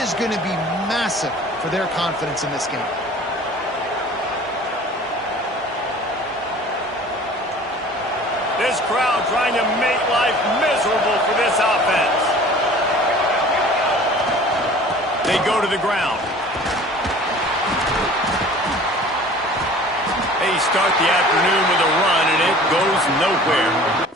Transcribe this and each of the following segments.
is going to be massive for their confidence in this game. This crowd trying to make life miserable for this offense. They go to the ground. They start the afternoon with a run, and it goes nowhere.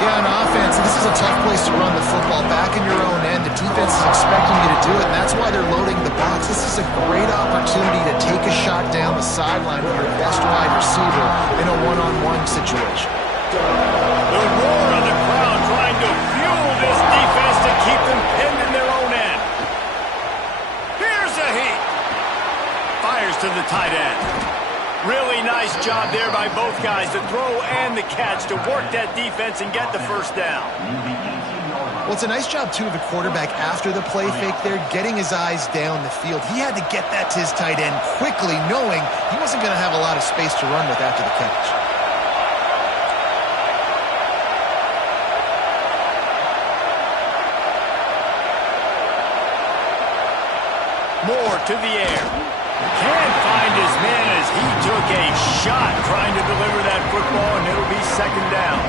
Yeah, on offense, this is a tough place to run the football. Back in your own end, the defense is expecting you to do it, and that's why they're loading the box. This is a great opportunity to take a shot down the sideline with your best wide receiver in a one-on-one situation. The roar of the crowd trying to fuel this defense to keep them pinned in their own end. Here's a heat. Fires to the tight end. Really nice job there by both guys, the throw and the catch, to work that defense and get the first down. Well, it's a nice job, too, of the quarterback after the play fake there, getting his eyes down the field. He had to get that to his tight end quickly, knowing he wasn't going to have a lot of space to run with after the catch. Moore to the air. Can't find his man as he took a shot trying to deliver that football, and it'll be second down.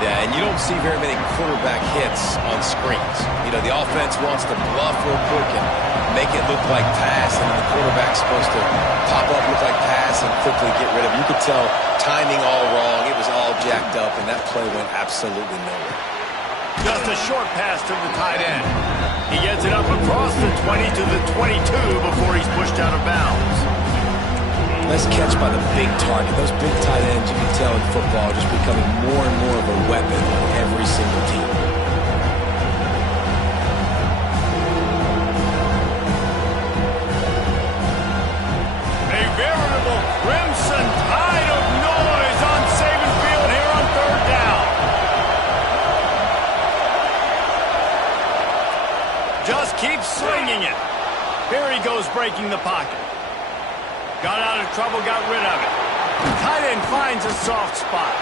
Yeah, and you don't see very many quarterback hits on screens. You know, the offense wants to bluff real quick and make it look like pass, and then the quarterback's supposed to pop up, look like pass, and quickly get rid of it. You could tell timing all wrong. It was all jacked up, and that play went absolutely nowhere. Just a short pass to the tight end. He gets it up across the 20 to the 22 before he's pushed out of bounds. Nice catch by the big target. Those big tight ends, you can tell in football, are just becoming more and more of a weapon on every single team. A veritable crimson tide of noise on Saban Field here on third down. Just keeps swinging it. Here he goes, breaking the pocket. Got out of trouble, got rid of it. Tight end finds a soft spot.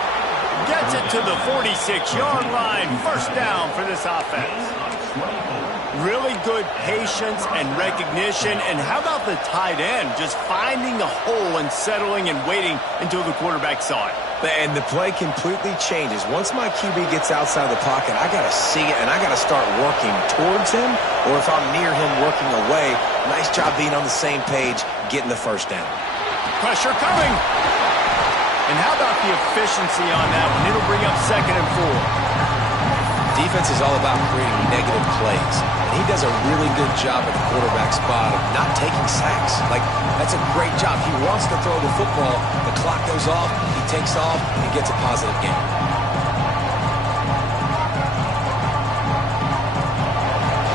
Gets it to the 46-yard line. First down for this offense. Really good patience and recognition. And how about the tight end just finding the hole and settling and waiting until the quarterback saw it? And the play completely changes. Once my QB gets outside the pocket, I got to see it, and I got to start working towards him, or if I'm near him working away, nice job being on the same page, getting the first down. Pressure coming. And how about the efficiency on that one? It'll bring up 2nd and 4. Defense is all about creating negative plays, and he does a really good job at the quarterback spot of not taking sacks. Like, that's a great job. He wants to throw the football. The clock goes off, he takes off, and gets a positive gain.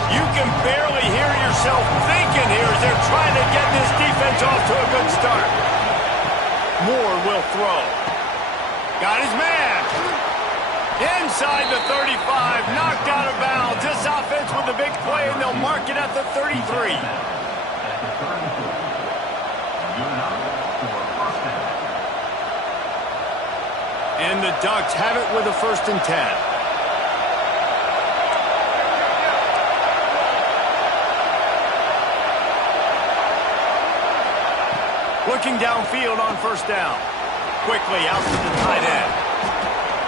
You can barely hear yourself thinking here as they're trying to get this defense off to a good start. Moore will throw. Got his man. Inside the 35, knocked out of bounds. This offense with a big play, and they'll mark it at the 33. And the Ducks have it with a 1st and 10. Looking downfield on 1st down. Quickly out to the tight end.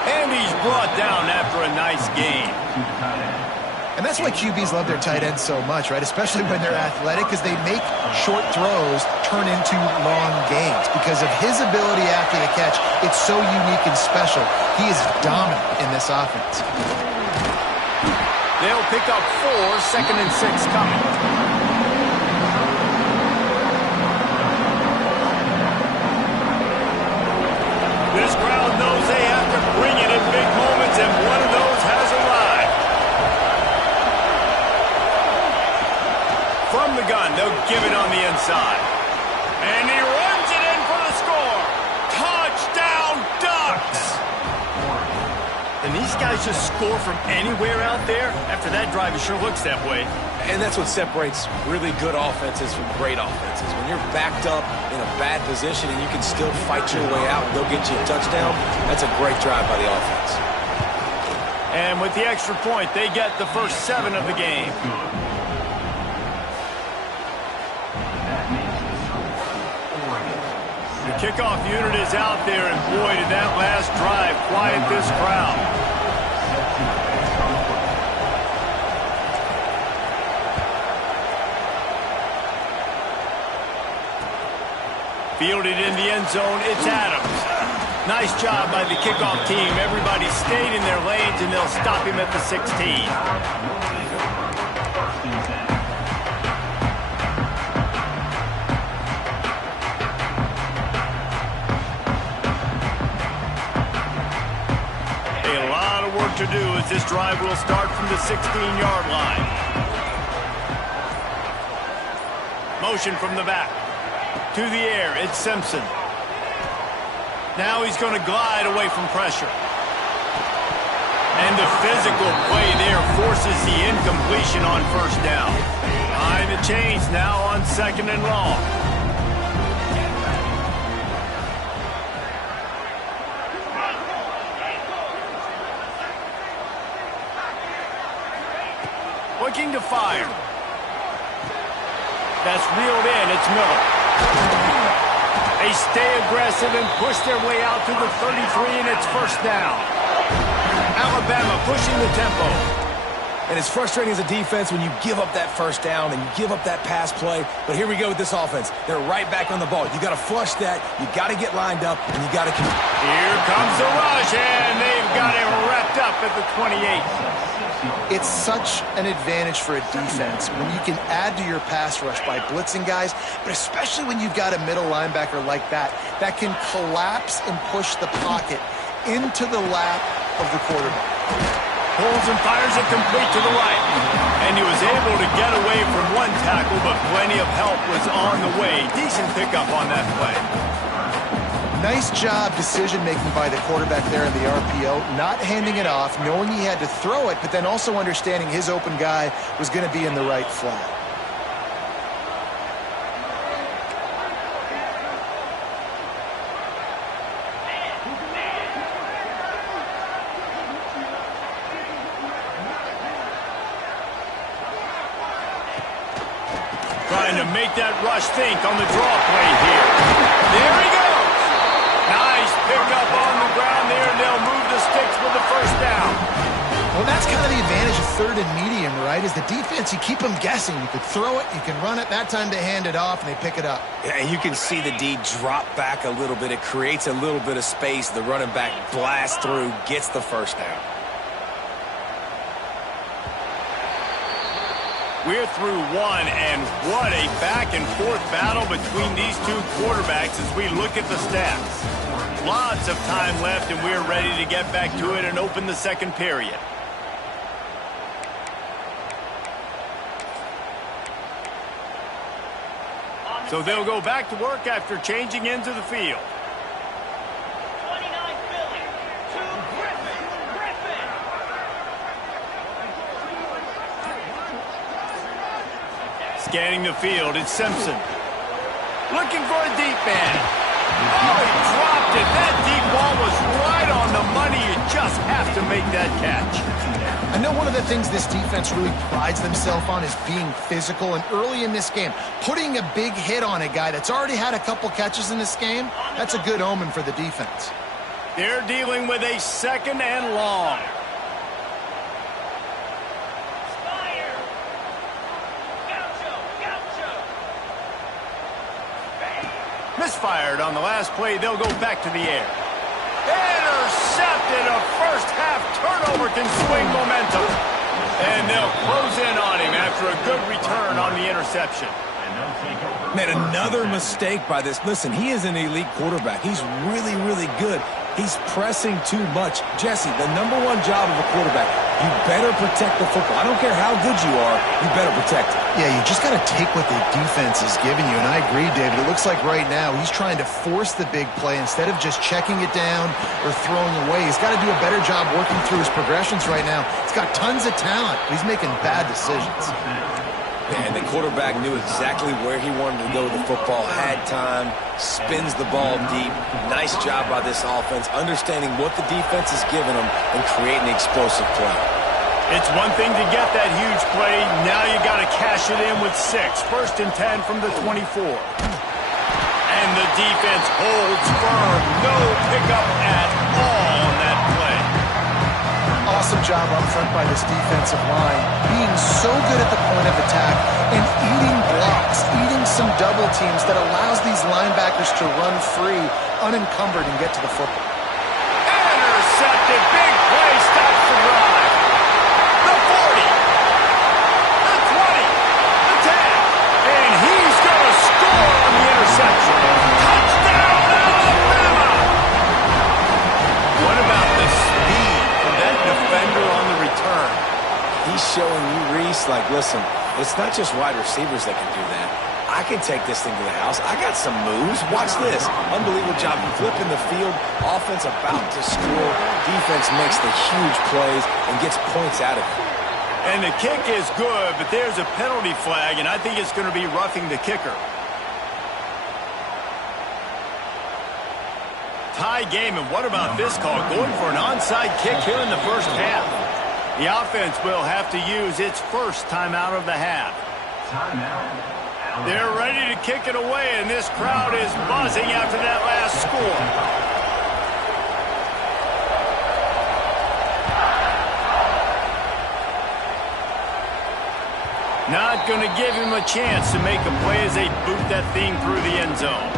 And he's brought down after a nice gain. And that's why QBs love their tight ends so much, right? Especially when they're athletic, because they make short throws turn into long gains. Because of his ability after the catch, it's so unique and special. He is dominant in this offense. They'll pick up 4, 2nd and 6 coming. This crowd knows they have to bring it in big moments, and one of those has arrived. From the gun, they'll give it on the inside. And he runs it in for the score. Touchdown, Ducks! And these guys just score from anywhere out there? After that drive, it sure looks that way. And that's what separates really good offenses from great offenses. When you're backed up in a bad position and you can still fight your way out and they'll get you a touchdown, that's a great drive by the offense. And with the extra point, they get the first 7 of the game. The kickoff unit is out there, and boy, did that last drive quiet this crowd. Fielded in the end zone, it's Adams. Nice job by the kickoff team. Everybody stayed in their lanes, and they'll stop him at the 16. To do as this drive will start from the 16-yard line. Motion from the back. To the air, it's Simpson. Now he's going to glide away from pressure. And the physical play there forces the incompletion on first down. Behind the chains now on 2nd and long. Looking to fire. That's reeled in. It's Miller. They stay aggressive and push their way out to the 33, and it's first down. Alabama pushing the tempo. And it's frustrating as a defense when you give up that first down and you give up that pass play. But here we go with this offense. They're right back on the ball. You got to flush that. You got to get lined up, and you got to. Here comes the rush, and they've got it wrapped up at the 28. It's such an advantage for a defense when you can add to your pass rush by blitzing guys, but especially when you've got a middle linebacker like that can collapse and push the pocket into the lap of the quarterback. Pulls and fires it complete to the right. And he was able to get away from one tackle, but plenty of help was on the way. Decent pickup on that play. Nice job decision-making by the quarterback there in the RPO, not handing it off, knowing he had to throw it, but then also understanding his open guy was going to be in the right flat. Trying to make that rush think on the draw play here. There he goes. Nice pickup on the ground there, and they'll move the sticks with the first down. Well, that's kind of the advantage of 3rd and medium, right? Is the defense, you keep them guessing. You could throw it, you can run it. That time they hand it off, and they pick it up. Yeah, and you can see the D drop back a little bit. It creates a little bit of space. The running back blasts through, gets the first down. We're through one, and what a back-and-forth battle between these two quarterbacks as we look at the stats. Lots of time left, and we're ready to get back to it and open the second period. So they'll go back to work after changing into the field. Scanning the field, it's Simpson. Looking for a deep man. Oh, he dropped it. That deep ball was right on the money. You just have to make that catch. I know one of the things this defense really prides themselves on is being physical, and early in this game, putting a big hit on a guy that's already had a couple catches in this game, that's a good omen for the defense. They're dealing with a 2nd and long. Misfired on the last play. They'll go back to the air. Intercepted. A first-half turnover can swing momentum. And they'll close in on him after a good return on the interception. Man, another mistake by this. Listen, he is an elite quarterback. He's really, really good. He's pressing too much. Jesse, the #1 job of a quarterback, you better protect the football. I don't care how good you are, you better protect it. Yeah, you just got to take what the defense is giving you, and I agree, David. It looks like right now he's trying to force the big play instead of just checking it down or throwing away. He's got to do a better job working through his progressions right now. He's got tons of talent, but he's making bad decisions. And the quarterback knew exactly where he wanted to go with the football, had time, spins the ball deep. Nice job by this offense, understanding what the defense is giving them and creating explosive play. It's one thing to get that huge play. Now you got to cash it in with 6. 1st and 10 from the 24. And the defense holds firm. No pickup at all on that play. Awesome job up front by this defensive line, being so good at the point of attack and eating blocks, eating some double teams that allows these linebackers to run free, unencumbered, and get to the football. Intercepted. Big play. Stops the drive. The 40. The 20. The 10. And he's going to score on the interception. Touchdown, Alabama! What about the speed from that defender on the return? He's showing you, Reese, like, listen, it's not just wide receivers that can do that. I can take this thing to the house. I got some moves. Watch this. Unbelievable job flipping the field. Offense about to score. Defense makes the huge plays and gets points out of it. And the kick is good, but there's a penalty flag, and I think it's going to be roughing the kicker. Tie game, and what about this call? Going for an onside kick here in the first half. The offense will have to use its first timeout of the half. They're ready to kick it away, and this crowd is buzzing after that last score. Not going to give him a chance to make a play as they boot that thing through the end zone.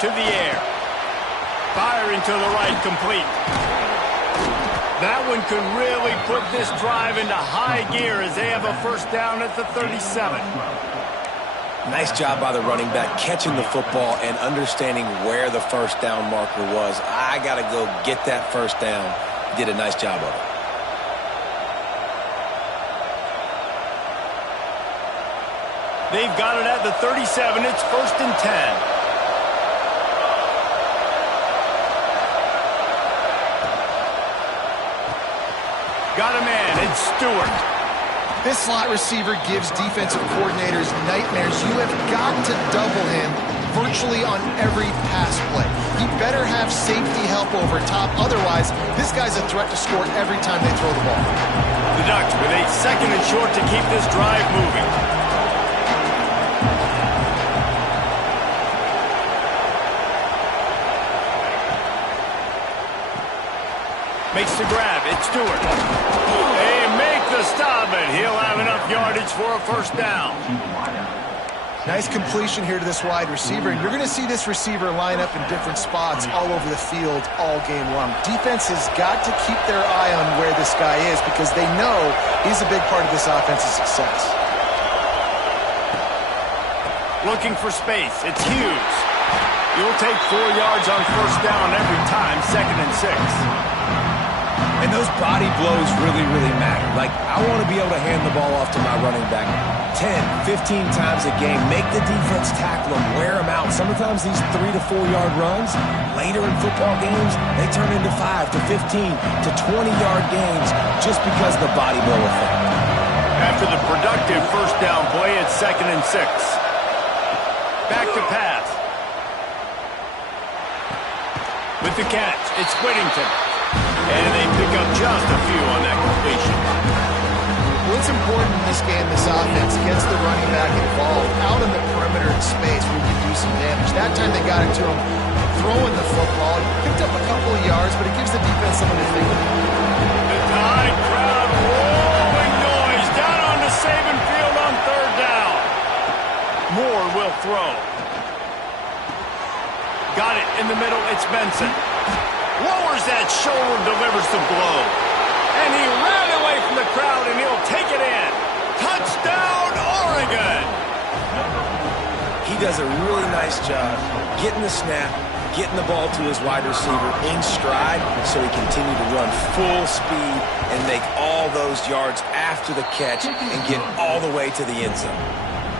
To the air. Firing to the right, complete. That one could really put this drive into high gear as they have a first down at the 37. Nice job by the running back, catching the football and understanding where the first down marker was. I got to go get that first down. He did a nice job of it. They've got it at the 37. It's 1st and 10. Got a man, it's Stewart. This slot receiver gives defensive coordinators nightmares. You have got to double him virtually on every pass play. He better have safety help over top. Otherwise, this guy's a threat to score every time they throw the ball. The Ducks with 8 seconds and short to keep this drive moving. Makes the grab. It's Stewart. They make the stop, and he'll have enough yardage for a first down. Nice completion here to this wide receiver, and you're going to see this receiver line up in different spots all over the field all game long. Defense has got to keep their eye on where this guy is because they know he's a big part of this offense's success. Looking for space. It's Hughes. You'll take 4 yards on first down every time, 2nd and 6. And those body blows really, really matter. Like, I want to be able to hand the ball off to my running back 10, 15 times a game. Make the defense tackle them, wear them out. Sometimes these 3 to 4 yard runs, later in football games, they turn into 5 to 15 to 20-yard games just because of the body blow effect. After the productive first down play, it's 2nd and 6. Back to pass. With the catch, it's Whittington. And they pick up just a few on that completion. What's important in this game, this offense, gets the running back involved out in the perimeter in space where you can do some damage. That time they got it to him throwing the football. Picked up a couple of yards, but it gives the defense something to think about. The Tide crowd rolling noise down on the Saban field on 3rd down. Moore will throw. in the middle, it's Benson. Lowers that shoulder, delivers the blow. And he ran away from the crowd, and he'll take it in. Touchdown, Oregon! He does a really nice job getting the snap, getting the ball to his wide receiver in stride so he continued to run full speed and make all those yards after the catch and get all the way to the end zone.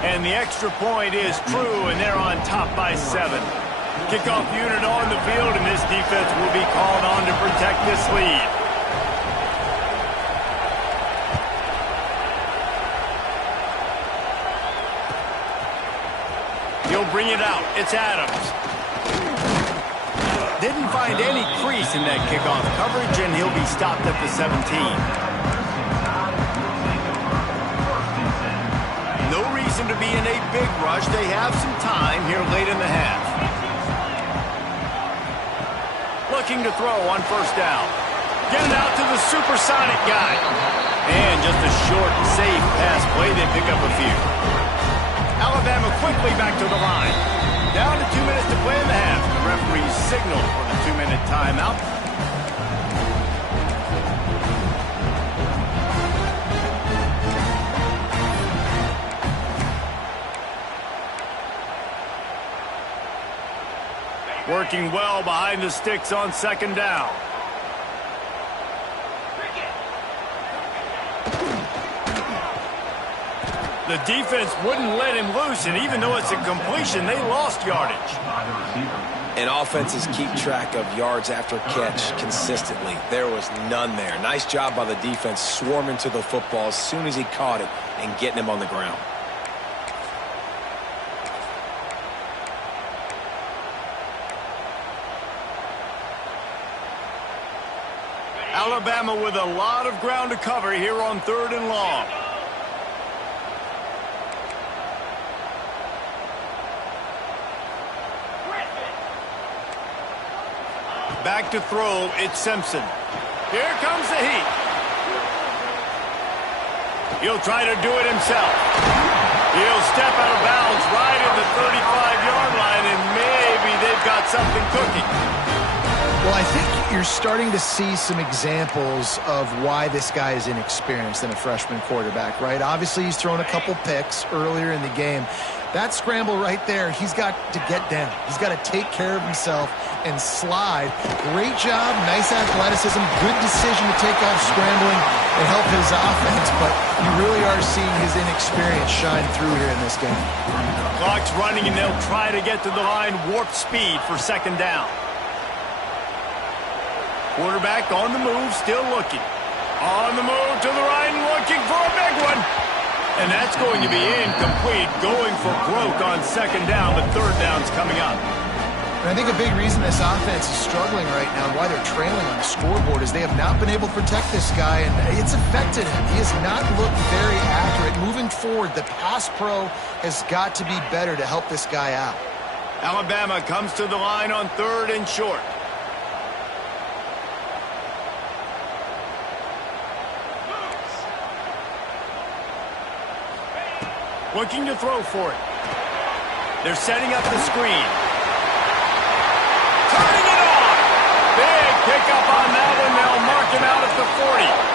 And the extra point is true, and they're on top by 7. Kickoff unit on the field, and this defense will be called on to protect this lead. He'll bring it out. It's Adams. Didn't find any crease in that kickoff coverage, and he'll be stopped at the 17. No reason to be in a big rush. They have some time here late in the half. Looking to throw on first down. Get it out to the supersonic guy. And just a short, safe pass play. They pick up a few. Alabama quickly back to the line. Down to 2 minutes to play in the half. The referee's signal for the 2-minute timeout. Working well behind the sticks on second down. The defense wouldn't let him loose, and even though it's a completion, they lost yardage. And offenses keep track of yards after catch consistently. There was none there. Nice job by the defense swarming to the football as soon as he caught it and getting him on the ground. Alabama with a lot of ground to cover here on 3rd and long. Back to throw, it's Simpson. Here comes the heat. He'll try to do it himself. He'll step out of bounds right at the 35-yard line, and maybe they've got something cooking. Well, I think you're starting to see some examples of why this guy is inexperienced than a freshman quarterback, right? Obviously, he's thrown a couple picks earlier in the game. That scramble right there, he's got to get down. He's got to take care of himself and slide. Great job, nice athleticism, good decision to take off scrambling and help his offense, but you really are seeing his inexperience shine through here in this game. Clock's running, and they'll try to get to the line, warp speed for second down. Quarterback on the move, still looking. On the move to the right and looking for a big one. And that's going to be incomplete, going for broke on second down, but third down's coming up. And I think a big reason this offense is struggling right now and why they're trailing on the scoreboard is they have not been able to protect this guy, and it's affected him. He has not looked very accurate. Moving forward, the pass pro has got to be better to help this guy out. Alabama comes to the line on 3rd and short. Looking to throw for it. They're setting up the screen. Turning it on. Big pickup on that one. They'll mark him out at the 40.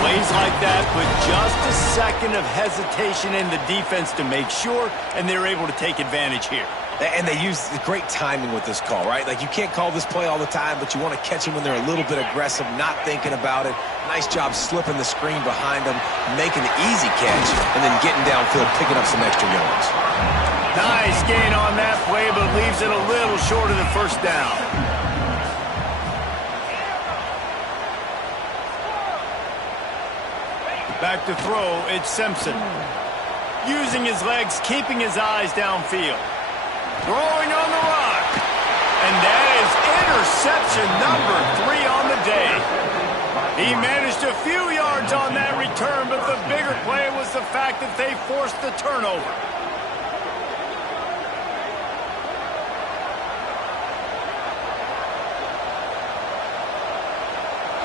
Plays like that put just a second of hesitation in the defense to make sure, and they're able to take advantage here. And they use great timing with this call, right? Like, you can't call this play all the time, but you want to catch them when they're a little bit aggressive, not thinking about it. Nice job slipping the screen behind them, making the easy catch, and then getting downfield, picking up some extra yards. Nice gain on that play, but leaves it a little short of the first down. Back to throw, it's Simpson. Using his legs, keeping his eyes downfield. Throwing on the run. And that is interception number 3 on the day. He managed a few yards on that return, but the bigger play was the fact that they forced the turnover.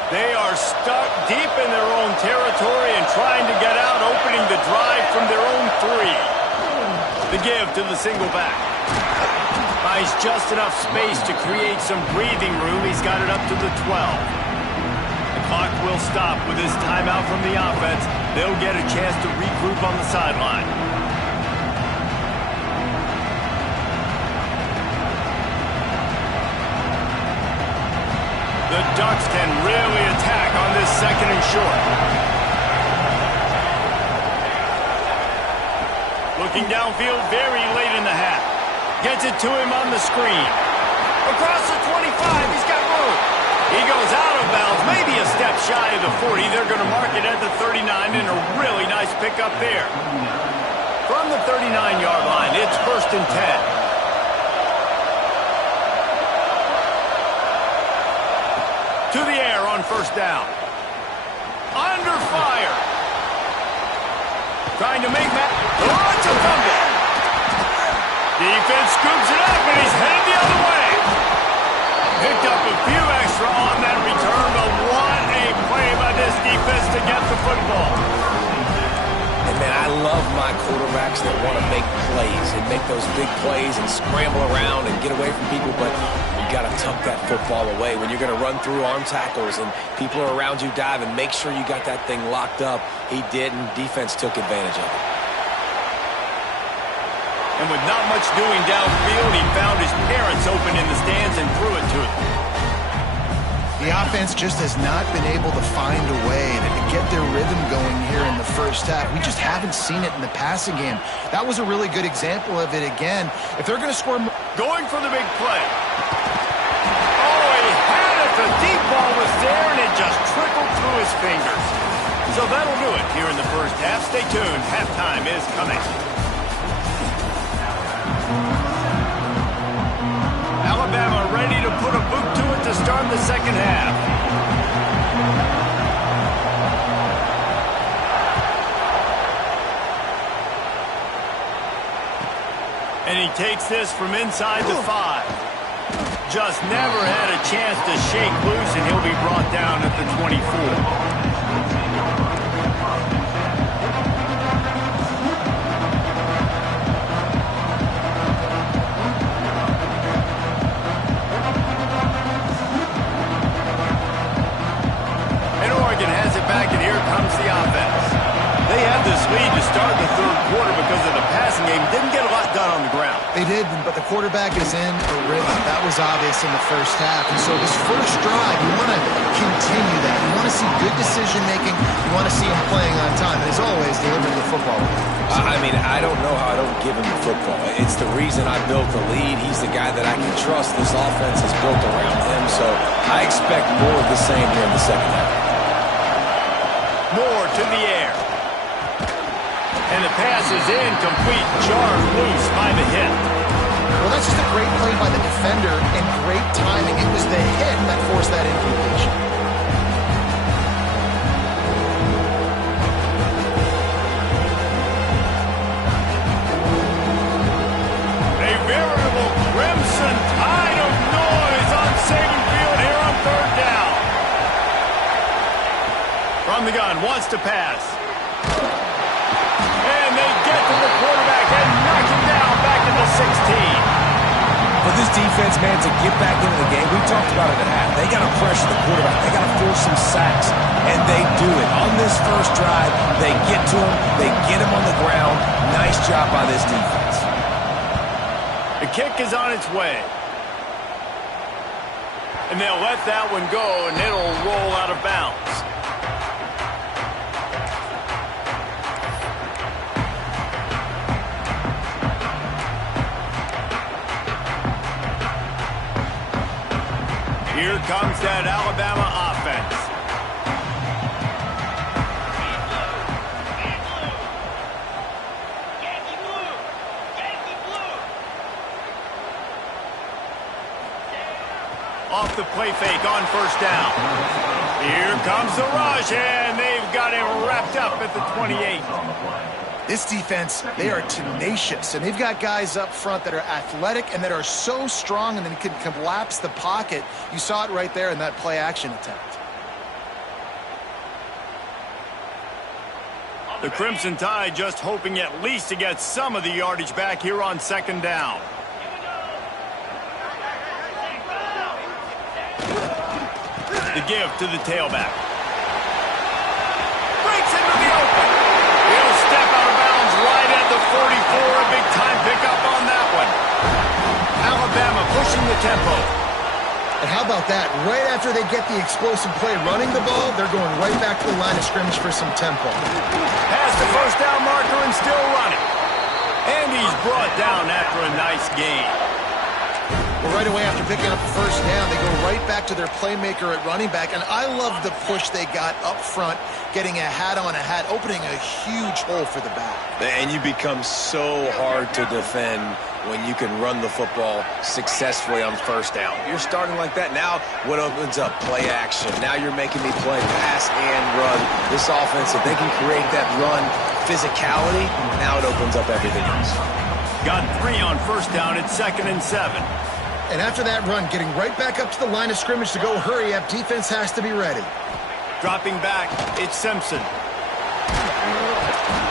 They are stuck deep in their own territory and trying to get out, opening the drive from their own 3. The give to the single back. Buys just enough space to create some breathing room. He's got it up to the 12. The clock will stop with his timeout from the offense. They'll get a chance to regroup on the sideline. The Ducks can really attack on this second and short. Looking downfield very late in the half. Gets it to him on the screen. Across the 25, he's got room. He goes out of bounds, maybe a step shy of the 40. They're going to mark it at the 39, and a really nice pickup there. From the 39-yard line, it's 1st and 10. To the air on 1st down. Under fire. Trying to make that. Oh, it's a fumble. Defense scoops it up, and he's headed the other way. Picked up a few extra on that return, but what a play by this defense to get the football. And, man, I love my quarterbacks that want to make plays and make those big plays and scramble around and get away from people, but you got to tuck that football away. When you're going to run through arm tackles and people are around you diving, make sure you got that thing locked up. He did, and defense took advantage of it. And with not much doing downfield, he found his parents open in the stands and threw it to him. The offense just has not been able to find a way to get their rhythm going here in the first half. We just haven't seen it in the passing game. That was a really good example of it again. If they're going to score more... Going for the big play. Oh, he had it. The deep ball was there, and it just trickled through his fingers. So that'll do it here in the first half. Stay tuned. Halftime is coming. Alabama ready to put a boot to it to start the second half. And he takes this from inside the 5. Just never had a chance to shake loose, and he'll be brought down at the 24. Back, and here comes the offense. They had this lead to start the third quarter because of the passing game. Didn't get a lot done on the ground. They did, but the quarterback is in a rhythm. That was obvious in the first half. And so this first drive, you want to continue that. You want to see good decision-making. You want to see him playing on time. And as always, delivering the football. I mean, I don't know how I don't give him the football. It's the reason I built the lead. He's the guy that I can trust. This offense is built around him. So I expect more of the same here in the second half. Moore to the air. And the pass is incomplete, jarred loose by the hit. Well, that's just a great play by the defender and great timing. It was the hit that forced that incompletion. A veritable crimson tide of noise on Saban Field here on 3rd down. From the gun, wants to pass. And they get to the quarterback and knock him down back at the 16. For this defense, man, to get back into the game, we talked about it at half. They got to pressure the quarterback. They got to force some sacks, and they do it. On this first drive, they get to him. They get him on the ground. Nice job by this defense. The kick is on its way. And they'll let that one go, and it'll roll out of bounds. Here comes that Alabama offense. Off the play fake on 1st down. Here comes the rush, and they've got him wrapped up at the 28. This defense, they are tenacious, and they've got guys up front that are athletic and that are so strong and then can collapse the pocket. You saw it right there in that play-action attempt. The Crimson Tide just hoping at least to get some of the yardage back here on 2nd down. The give to the tailback. Breaks into the open. He'll step out of bounds right at the 44. A big-time pickup on that one. Alabama pushing the tempo. And how about that? Right after they get the explosive play running the ball, they're going right back to the line of scrimmage for some tempo. Past the first down marker and still running. And he's brought down after a nice gain. Well, right away after picking up the first down, they go right back to their playmaker at running back. And I love the push they got up front, getting a hat on a hat, opening a huge hole for the back. And you become so hard to defend when you can run the football successfully on first down. You're starting like that. Now what opens up? Play action. Now you're making me play pass and run. This offense, if they can create that run physicality, now it opens up everything else. Got 3 on first down. It's 2nd and 7. And after that run, getting right back up to the line of scrimmage to go hurry up, defense has to be ready. Dropping back, it's Simpson.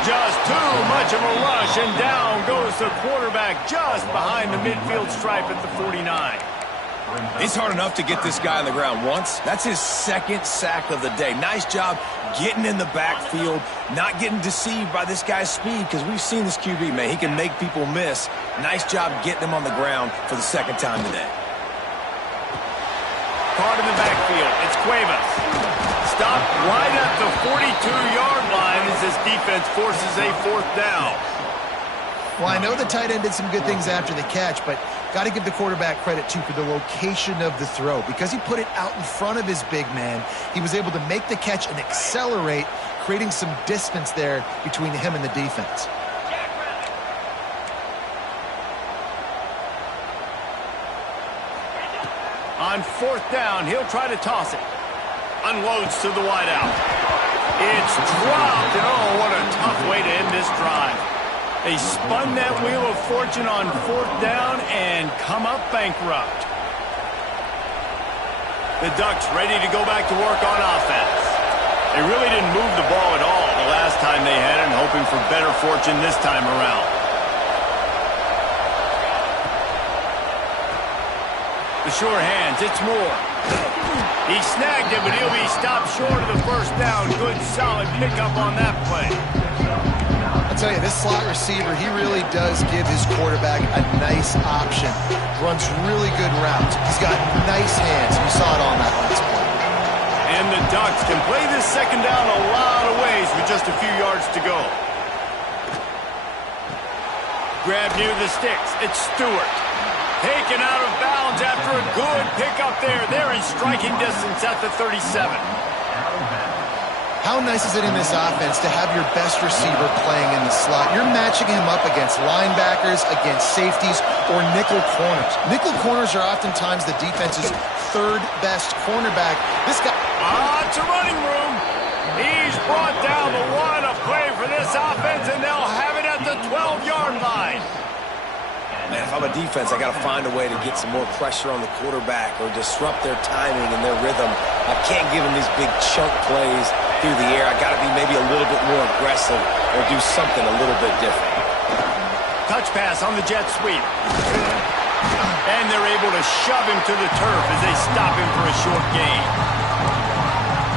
Just too much of a rush, and down goes the quarterback just behind the midfield stripe at the 49. It's hard enough to get this guy on the ground once. That's his 2nd sack of the day. Nice job getting in the backfield, not getting deceived by this guy's speed, because we've seen this QB, man. He can make people miss. Nice job getting him on the ground for the 2nd time today. Caught in the backfield. It's Cuevas. Stopped right at the 42-yard line as this defense forces a 4th down. Well, I know the tight end did some good things after the catch, but got to give the quarterback credit, too, for the location of the throw. Because he put it out in front of his big man, he was able to make the catch and accelerate, creating some distance there between him and the defense. On 4th down, he'll try to toss it. Unloads to the wideout. It's dropped, and oh, what a tough way to end this drive. They spun that wheel of fortune on 4th down and come up bankrupt. The Ducks ready to go back to work on offense. They really didn't move the ball at all the last time they had it, and hoping for better fortune this time around. The sure hands, it's Moore. He snagged it, but he'll be stopped short of the first down. Good, solid pickup on that play. I'll tell you, this slot receiver, he really does give his quarterback a nice option. Runs really good routes. He's got nice hands. You saw it on that last play. And the Ducks can play this 2nd down a lot of ways with just a few yards to go. Grab near the sticks. It's Stewart. Taken out of bounds after a good pickup there. They're in striking distance at the 37. How nice is it in this offense to have your best receiver playing in the slot? You're matching him up against linebackers, against safeties, or nickel corners. Nickel corners are oftentimes the defense's 3rd best cornerback. This guy... It's a running room. He's brought down the one. A play for this offense, and they'll have it at the 12-yard line. Man, if I'm a defense, I got to find a way to get some more pressure on the quarterback or disrupt their timing and their rhythm. I can't give them these big chunk plays through the air. I got to be maybe a little bit more aggressive or do something a little bit different. Touch pass on the jet sweep. And they're able to shove him to the turf as they stop him for a short gain.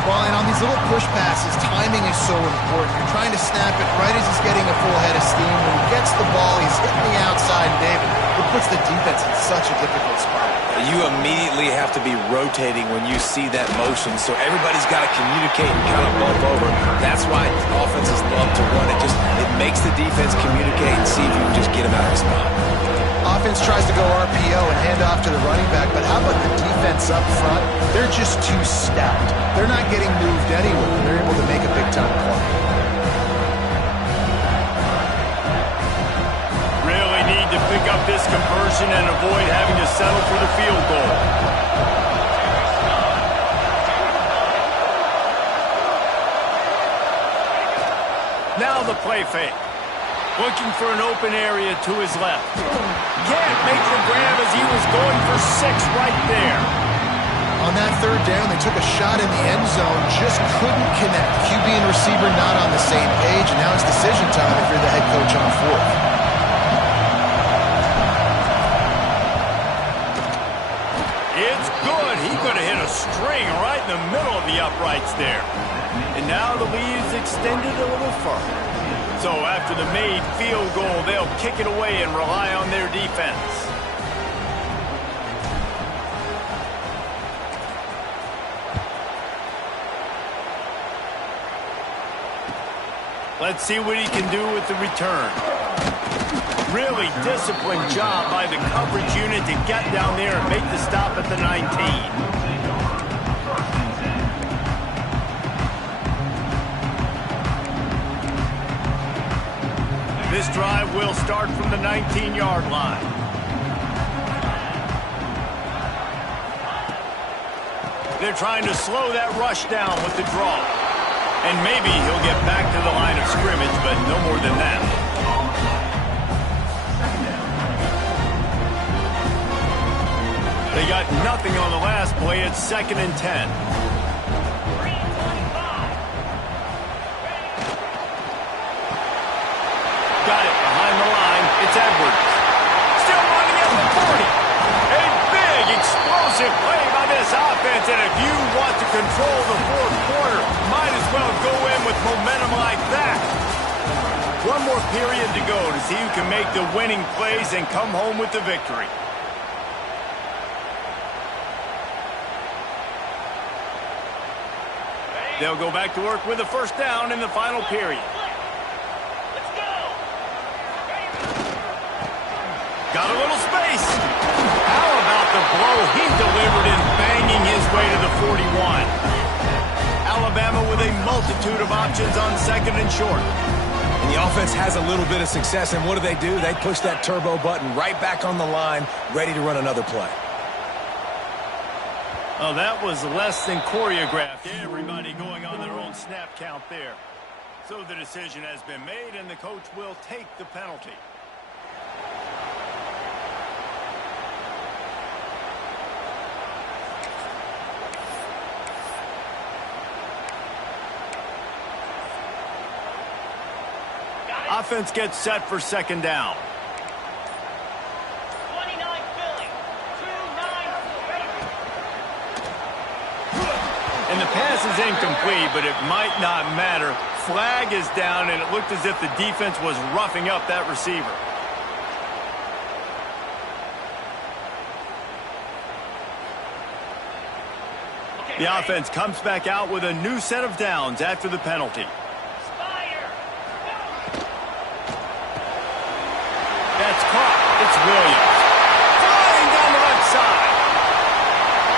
Well, and on these little push passes, timing is so important. You're trying to snap it right as he's getting a full head of steam. When he gets the ball, he's hitting the outside, David. It puts the defense in such a difficult spot. You immediately have to be rotating when you see that motion, so everybody's got to communicate and kind of bump over. That's why offenses love to run it. It makes the defense communicate and see if you can just get them out of the spot. Offense tries to go RPO and hand off to the running back, but how about the defense up front? They're just too stout. They're not getting moved anywhere. They're able to make a big-time play. Really need to pick up this conversion and avoid having to settle for the field goal. Now the play fake. Looking for an open area to his left. Can't make the grab as he was going for 6 right there. On that 3rd down, they took a shot in the end zone, just couldn't connect. QB and receiver not on the same page, and now it's decision time if you're the head coach on 4th. It's good. He could have hit a string right in the middle of the uprights there. And now the lead is extended a little further. So after the made field goal, they'll kick it away and rely on their defense. Let's see what he can do with the return. Really disciplined job by the coverage unit to get down there and make the stop at the 19. This drive will start from the 19-yard line. They're trying to slow that rush down with the draw. And maybe he'll get back to the line of scrimmage, but no more than that. They got nothing on the last play. It's 2nd and 10. Got it behind the line. It's Edwards. Still running at the 40. A big, explosive play by this offense. And if you want to control the fourth quarter, might as well go in with momentum like that. One more period to go to see who can make the winning plays and come home with the victory. They'll go back to work with a first down in the final period. Let's go. Got a little space. How about the blow he delivered in banging his way to the 41? Alabama with a multitude of options on 2nd and short. And the offense has a little bit of success, and what do? They push that turbo button right back on the line, ready to run another play. Oh, that was less than choreographed. Everybody going on their own snap count there. So the decision has been made, and the coach will take the penalty. Offense gets set for 2nd down. And the pass is incomplete, but it might not matter. Flag is down, and it looked as if the defense was roughing up that receiver. The offense comes back out with a new set of downs after the penalty. That's caught. It's Williams. Flying down the left side.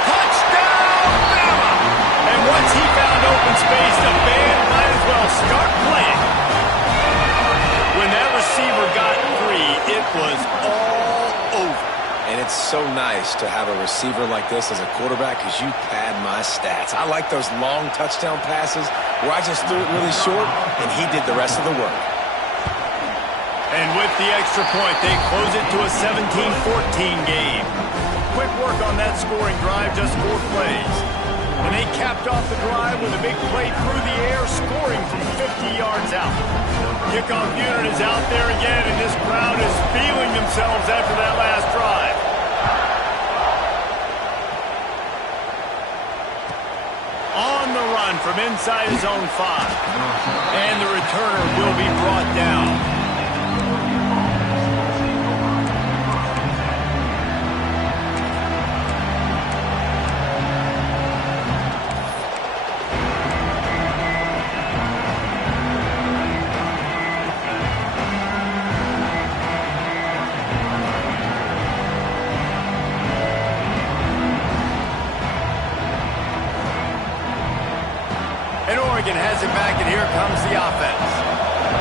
Touchdown, Bama! And once he found open space, the band might as well start playing. When that receiver got free, it was all over. And it's so nice to have a receiver like this as a quarterback because you pad my stats. I like those long touchdown passes where I just threw it really short and he did the rest of the work. And with the extra point, they close it to a 17-14 game. Quick work on that scoring drive, just 4 plays. And they capped off the drive with a big play through the air, scoring from 50 yards out. Kickoff unit is out there again, and this crowd is feeling themselves after that last drive. On the run from inside his own 5. And the returner will be brought down. Has it back, and here comes the offense.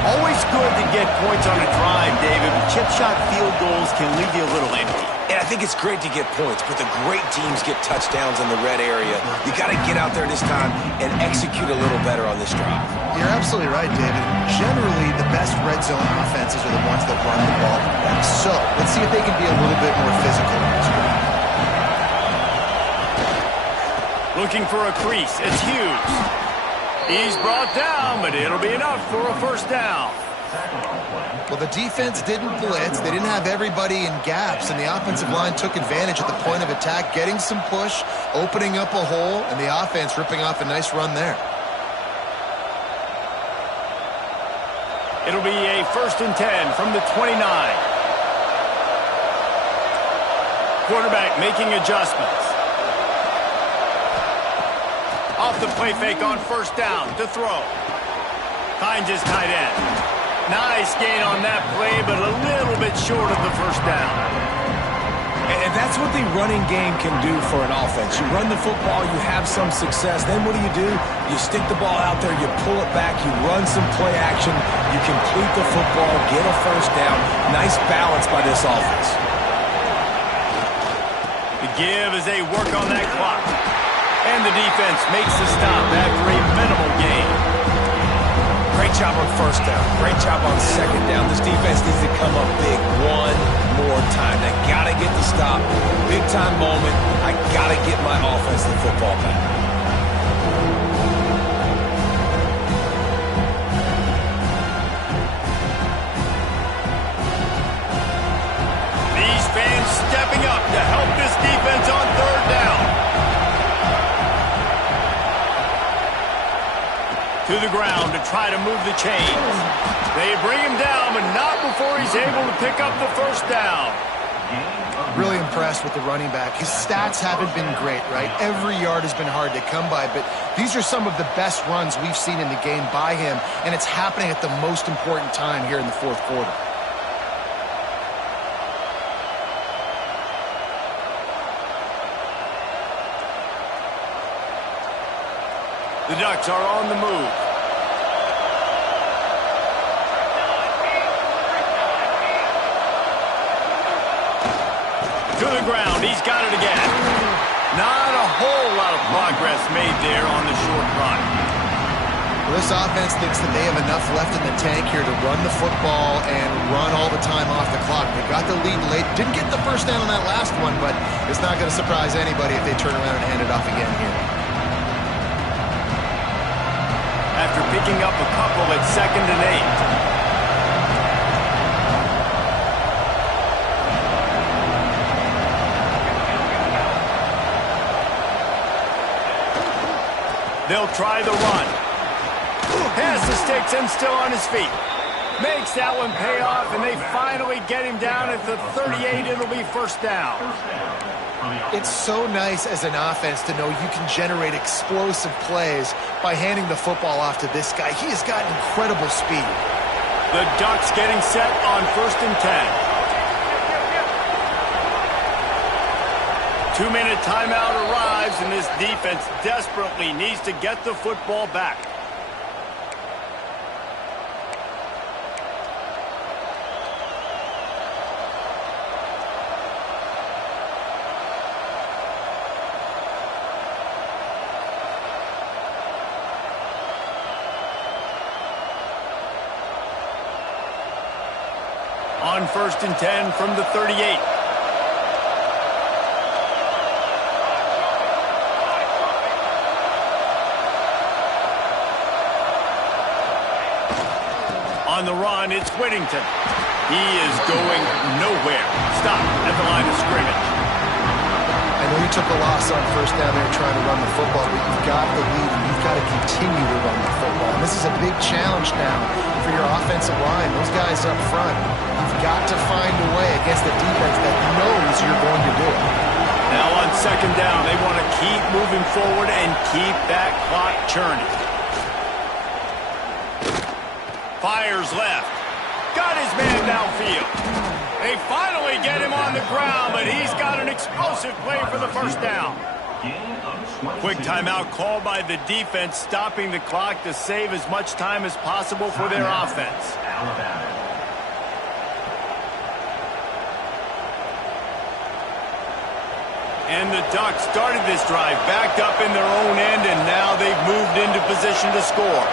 Always good to get points on a drive, David, but chip shot field goals can leave you a little empty. And I think it's great to get points, but the great teams get touchdowns in the red area. You got to get out there this time and execute a little better on this drive. You're absolutely right, David. Generally, the best red zone offenses are the ones that run the ball the best. So let's see if they can be a little bit more physical in this drive. Looking for a crease. It's Hughes. He's brought down, but it'll be enough for a first down. Well, the defense didn't blitz. They didn't have everybody in gaps, and the offensive line took advantage at the point of attack, getting some push, opening up a hole, and the offense ripping off a nice run there. It'll be a 1st and 10 from the 29. Quarterback making adjustments. Off the play fake on 1st down to throw. Finds his tight end. Nice gain on that play, but a little bit short of the 1st down. And that's what the running game can do for an offense. You run the football, you have some success. Then what do? You stick the ball out there, you pull it back, you run some play action, you complete the football, get a 1st down. Nice balance by this offense. The give as they work on that clock. And the defense makes the stop after a minimal gain. Great job on 1st down. Great job on 2nd down. This defense needs to come up big one more time. They got to get the stop. Big time moment. I got to get my offense the football back. These fans stepping up to help this defense on 3rd down. To the ground to try to move the chains. They bring him down, but not before he's able to pick up the 1st down. Really impressed with the running back. His stats haven't been great, right? Every yard has been hard to come by, but these are some of the best runs we've seen in the game by him, and it's happening at the most important time here in the 4th quarter. The Ducks are on the move. To the ground. He's got it again. Not a whole lot of progress made there on the short run. Well, this offense thinks that they have enough left in the tank here to run the football and run all the time off the clock. They got the lead late. Didn't get the 1st down on that last one, but it's not going to surprise anybody if they turn around and hand it off again here. After picking up a couple at 2nd and 8. They'll try the run. Has the sticks and still on his feet. Makes that one pay off, and they finally get him down at the 38. It'll be 1st down. It's so nice as an offense to know you can generate explosive plays by handing the football off to this guy. He has got incredible speed. The Ducks getting set on 1st and 10. 2-minute timeout arrives, and this defense desperately needs to get the football back. On 1st and 10 from the 38. On the run, it's Whittington. He is going nowhere. Stop at the line of scrimmage. I know you took a loss on 1st down there trying to run the football, but you've got the lead and you've got to continue to run the football. And this is a big challenge now for your offensive line. Those guys up front, you've got to find a way against the defense that knows you're going to do it. Now on 2nd down, they want to keep moving forward and keep that clock churning. Fires left. Got his man downfield. They finally get him on the ground, but he's got an explosive play for the 1st down. Quick timeout called by the defense, stopping the clock to save as much time as possible for their offense. And the Ducks started this drive backed up in their own end, and now they've moved into position to score.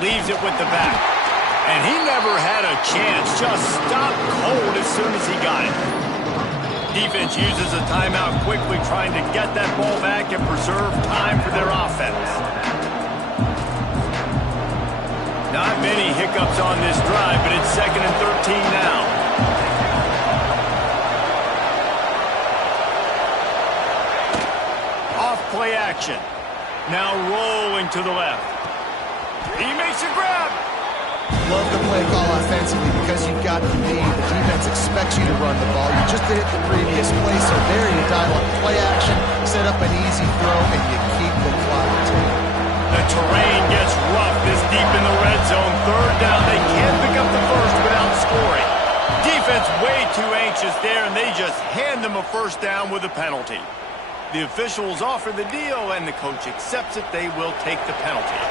Leaves it with the back. And he never had a chance. Just stopped cold as soon as he got it. Defense uses a timeout quickly, trying to get that ball back and preserve time for their offense. on this drive, but it's 2nd and 13 now. Off play action. Now rolling to the left. He makes a grab. Love the play call offensively because you've got the lead. The defense expects you to run the ball. You just did it the previous play, so there you dial up play action, set up an easy throw, and you keep the clock ticking. The terrain gets rough this deep in the red zone. 3rd down, they can't pick up the first without scoring. Defense way too anxious there, and they just hand them a 1st down with a penalty. The officials offer the deal, and the coach accepts it. They will take the penalty.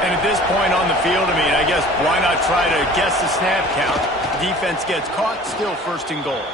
And at this point on the field, I guess why not try to guess the snap count? Defense gets caught, still 1st and goal.